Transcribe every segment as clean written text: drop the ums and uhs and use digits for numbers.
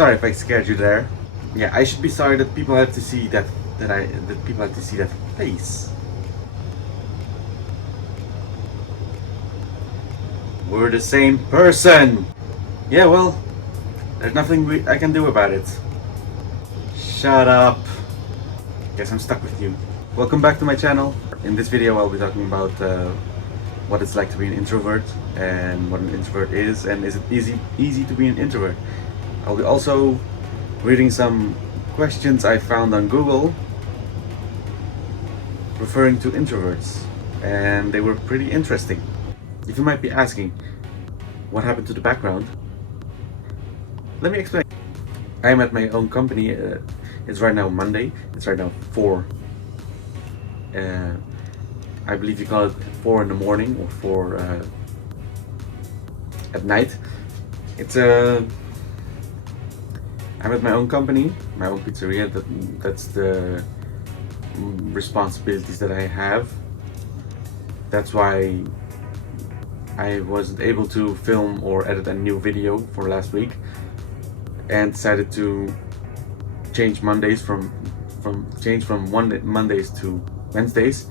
Sorry if I scared you there. Yeah, I should be sorry that people have to see that people have to see that face. We're the same person. Yeah, well, there's nothing I can do about it. Shut up. Guess I'm stuck with you. Welcome back to my channel. In this video I'll be talking about what it's like to be an introvert and what an introvert is, and is it easy to be an introvert. I'll be also reading some questions I found on Google referring to introverts, and they were pretty interesting. If you might be asking, what happened to the background? Let me explain. I am at my own company. It's right now Monday. It's right now 4. I believe you call it 4 in the morning or 4 at night. It's I'm at my own company, my own pizzeria. That's the responsibilities that I have. That's why I wasn't able to film or edit a new video for last week, and decided to change Mondays from Mondays to Wednesdays.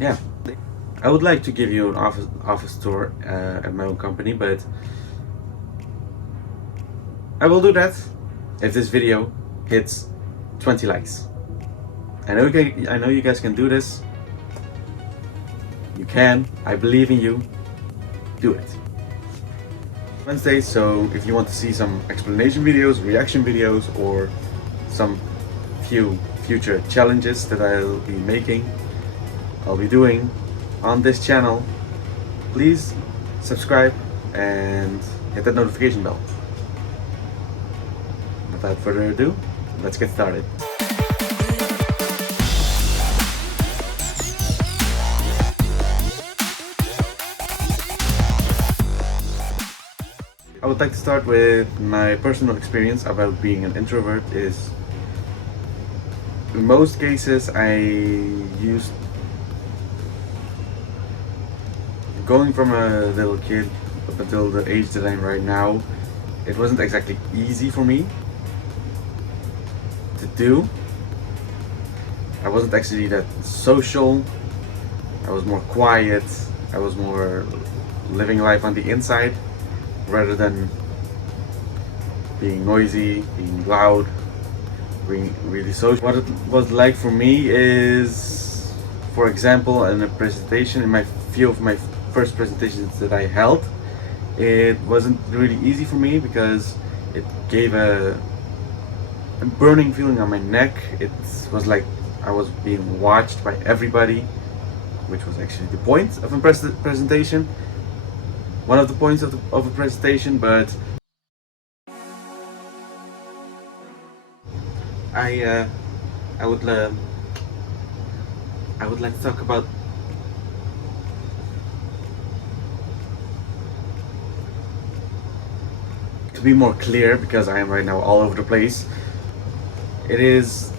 Yeah, I would like to give you an office tour at my own company, but I will do that if this video hits 20 likes. I know you guys can do this. You can. I believe in you. Do it. Wednesday, so if you want to see some explanation videos, reaction videos, or some few future challenges that I'll be doing on this channel, please subscribe and hit that notification bell. Without further ado, let's get started. I would like to start with my personal experience about being an introvert. Is in most cases I used going from a little kid up until the age that I'm right now. It wasn't exactly easy for me to do. I wasn't actually that social. I was more quiet. I was more living life on the inside rather than being noisy, being loud, being really social. What it was like for me is, for example, in a presentation, in my few of my first presentations that I held, it wasn't really easy for me because it gave a burning feeling on my neck. It was like I was being watched by everybody, which was actually the point of a presentation. One of the points of a presentation, but I would like to talk about to be more clear, because I am right now all over the place. It is,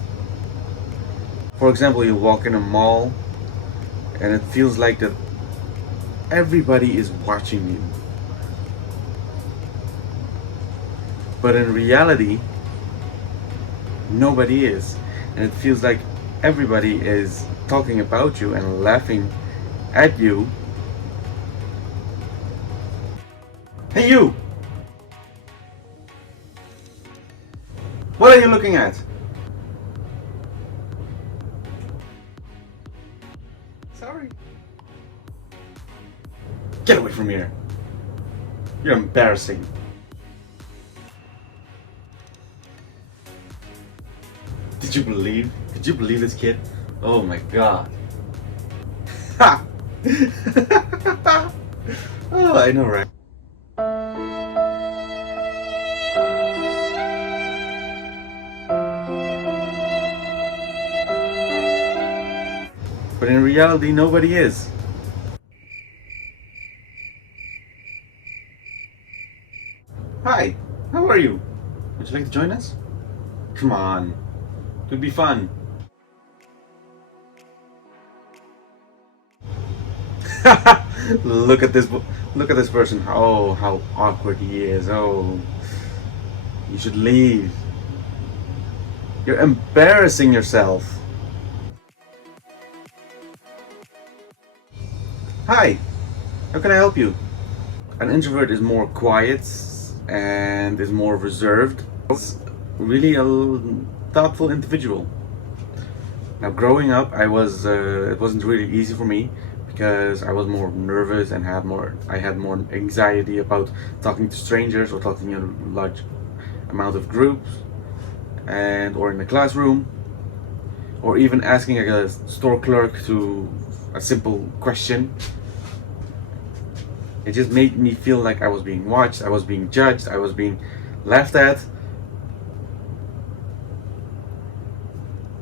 for example, you walk in a mall and it feels like that everybody is watching you, but in reality nobody is, and it feels like everybody is talking about you and laughing at you. Hey you! What are you looking at? Sorry. Get away from here. You're embarrassing. Could you believe this kid? Oh my god. Ha! Oh, I know, right? But in reality, nobody is. Hi, how are you? Would you like to join us? Come on, it would be fun. Look at this person. Oh, how awkward he is. Oh, You should leave. You're embarrassing yourself. Hi, how can I help you? An introvert is more quiet and is more reserved. It's really a thoughtful individual. Now, growing up, it wasn't really easy for me because I was more nervous and I had more anxiety about talking to strangers or talking in a large amount of groups, or in the classroom, or even asking a store clerk to a simple question. It just made me feel like I was being watched, I was being judged, I was being laughed at.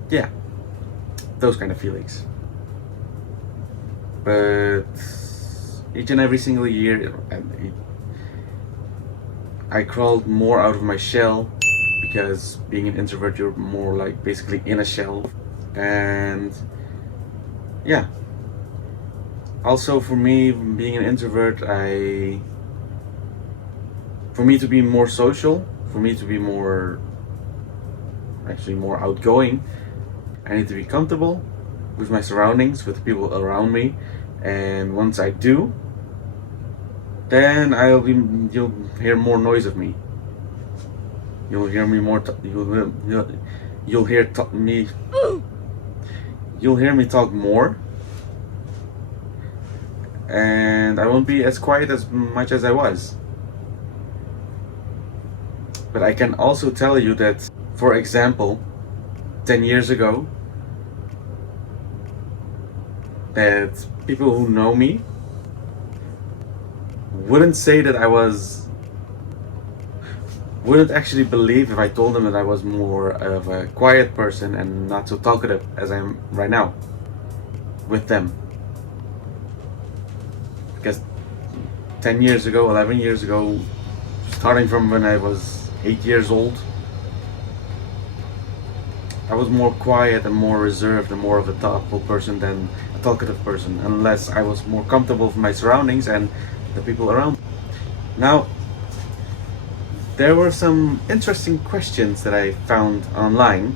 Yeah, those kind of feelings. But each and every single year, I crawled more out of my shell, because being an introvert, you're more like basically in a shell. And yeah, also for me, being an introvert, for me to be more social, for me to be more outgoing, I need to be comfortable with my surroundings, with the people around me. And once I do, then you'll hear more noise of me. You'll hear me more. You'll hear me. You'll hear me talk more, and I won't be as quiet as much as I was. But I can also tell you that, for example, 10 years ago, that people who know me wouldn't actually believe if I told them that I was more of a quiet person and not so talkative as I am right now with them. Because 10 years ago, 11 years ago, starting from when I was 8 years old, I was more quiet and more reserved and more of a thoughtful person than a talkative person, unless I was more comfortable with my surroundings and the people around me. Now, there were some interesting questions that I found online.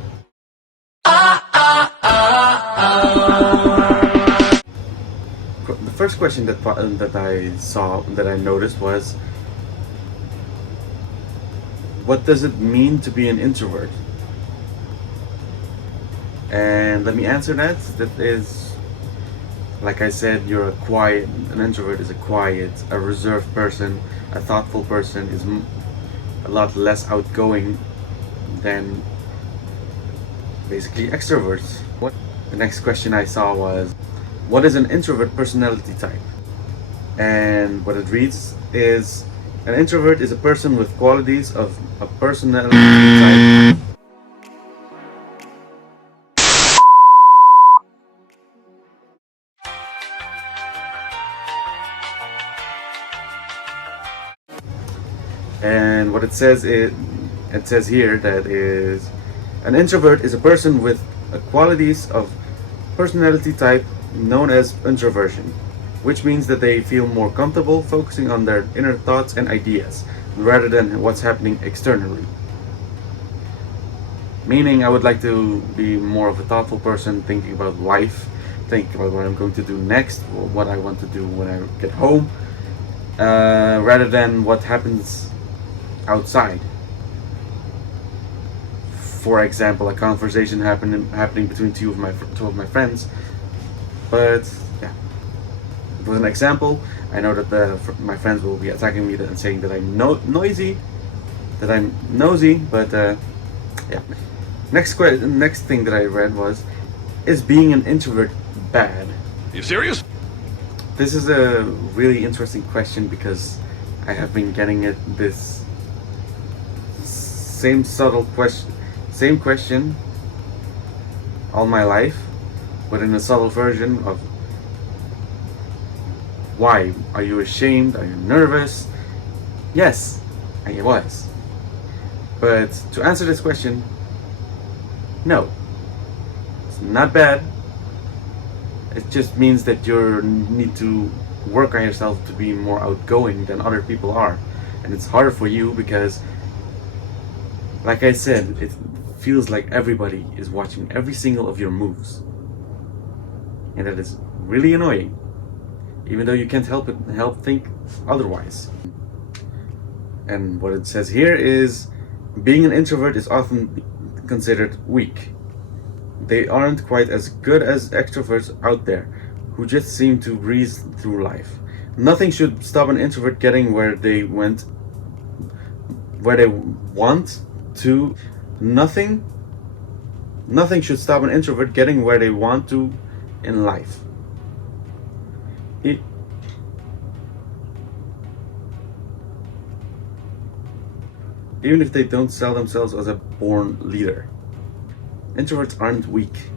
The first question that I noticed was, what does it mean to be an introvert? And let me answer that. That is, like I said, an introvert is a reserved person. A thoughtful person is a lot less outgoing than basically extroverts. The next question I saw was, what is an introvert personality type? And what it reads is, an introvert is a person with qualities of a personality type. And what it says here that is, an introvert is a person with qualities of personality type known as introversion, which means that they feel more comfortable focusing on their inner thoughts and ideas rather than what's happening externally. Meaning, I would like to be more of a thoughtful person, thinking about life, thinking about what I'm going to do next, or what I want to do when I get home, rather than what happens outside. For example, a conversation happening between two of my friends. But yeah, it was an example. I know that my friends will be attacking me and saying that I'm noisy, that I'm nosy. But yeah. Next thing that I read was, is being an introvert bad? You serious? This is a really interesting question, because I have been getting this same question all my life, but in a subtle version of, why? Are you ashamed? Are you nervous? Yes, I was. But to answer this question, no. It's not bad. It just means that you need to work on yourself to be more outgoing than other people are. And it's harder for you because Like I said, it feels like everybody is watching every single of your moves. And that is really annoying, even though you can't help think otherwise. And what it says here is, being an introvert is often considered weak. They aren't quite as good as extroverts out there, who just seem to breeze through life. Nothing should stop an introvert getting where they want to. Nothing should stop an introvert getting where they want to in life. Even if they don't sell themselves as a born leader. Introverts aren't weak.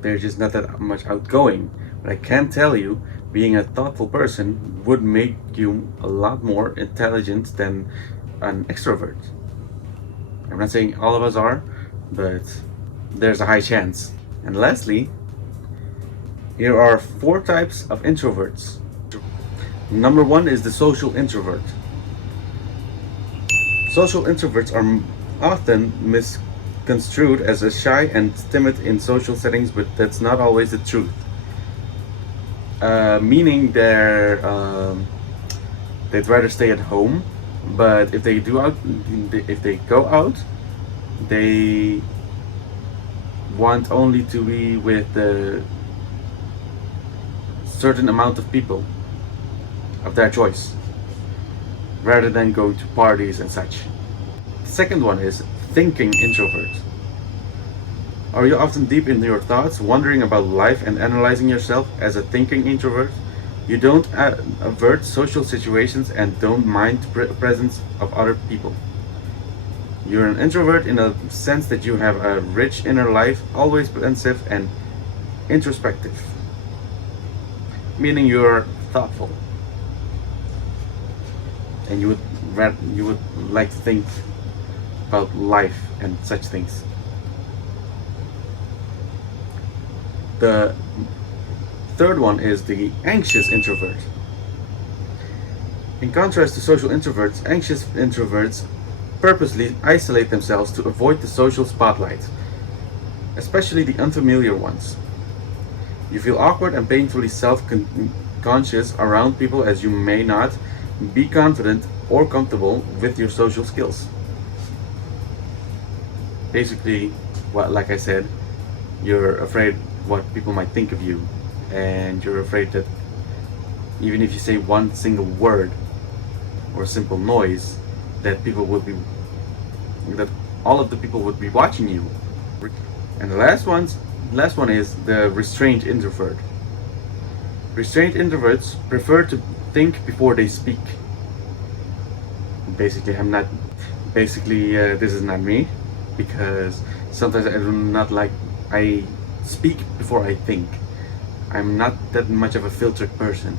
They're just not that much outgoing. But I can tell you, being a thoughtful person would make you a lot more intelligent than an extrovert. I'm not saying all of us are, but there's a high chance. And lastly, here are 4 types of introverts. Number 1 is the social introvert. Social introverts are often misconstrued as a shy and timid in social settings, but that's not always the truth. Meaning they'd rather stay at home, but if they go out, they want only to be with a certain amount of people of their choice, rather than going to parties and such. The second one is thinking introvert. Are you often deep in your thoughts, wondering about life and analyzing yourself as a thinking introvert? You don't avert social situations and don't mind presence of other people. You're an introvert in a sense that you have a rich inner life, always pensive and introspective, meaning you're thoughtful. And you would like to think about life and such things. The third one is the anxious introvert. In contrast to social introverts, anxious introverts purposely isolate themselves to avoid the social spotlight, especially the unfamiliar ones. You feel awkward and painfully self-conscious around people, as you may not be confident or comfortable with your social skills. Basically, like I said, you're afraid what people might think of you, and you're afraid that even if you say one single word or simple noise, that all of the people would be watching you. And the last one is the restrained introvert. Restrained introverts prefer to think before they speak. Basically, this is not me, because sometimes I speak before I think. I'm not that much of a filtered person.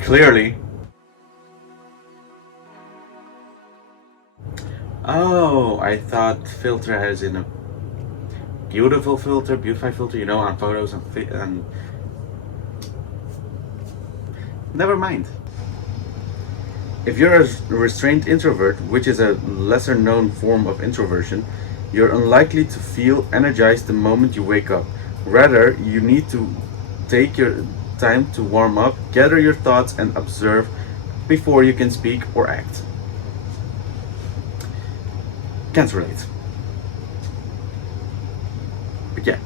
Clearly. Oh, I thought filter as in a beautify filter, on photos and never mind. If you're a restrained introvert, which is a lesser known form of introversion, you're unlikely to feel energized the moment you wake up. Rather, you need to take your time to warm up, gather your thoughts, and observe before you can speak or act. Can't relate. But yeah,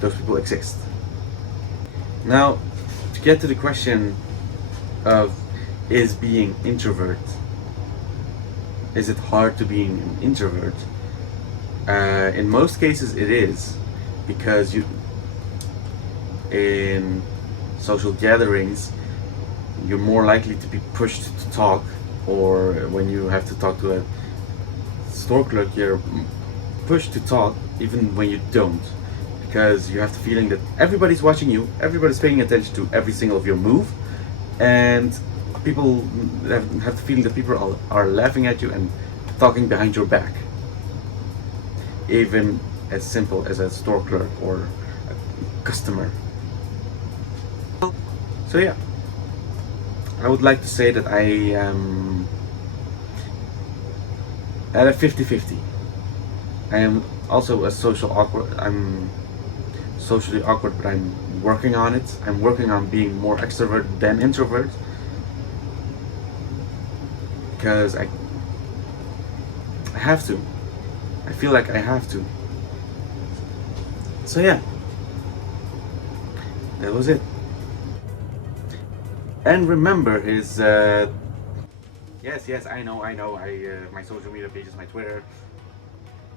those people exist. Now, to get to the question of, is being introvert, is it hard to being an introvert? In most cases it is, because in social gatherings you're more likely to be pushed to talk, or when you have to talk to a store clerk, you're pushed to talk even when you don't, because you have the feeling that everybody's watching you, everybody's paying attention to every single of your move, and people have the feeling that people are laughing at you and talking behind your back, even as simple as a store clerk or a customer. So yeah, I would like to say that I am at a 50-50. I am also a social awkward. I'm socially awkward, but I'm working on it. I'm working on being more extrovert than introvert, because I have to. I feel like I have to. So yeah, that was it. And remember, yes, I know. My social media page is my Twitter.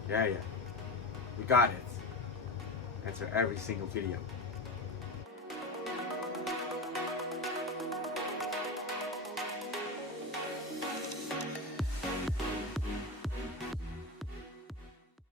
Yeah, we got it. Answer every single video.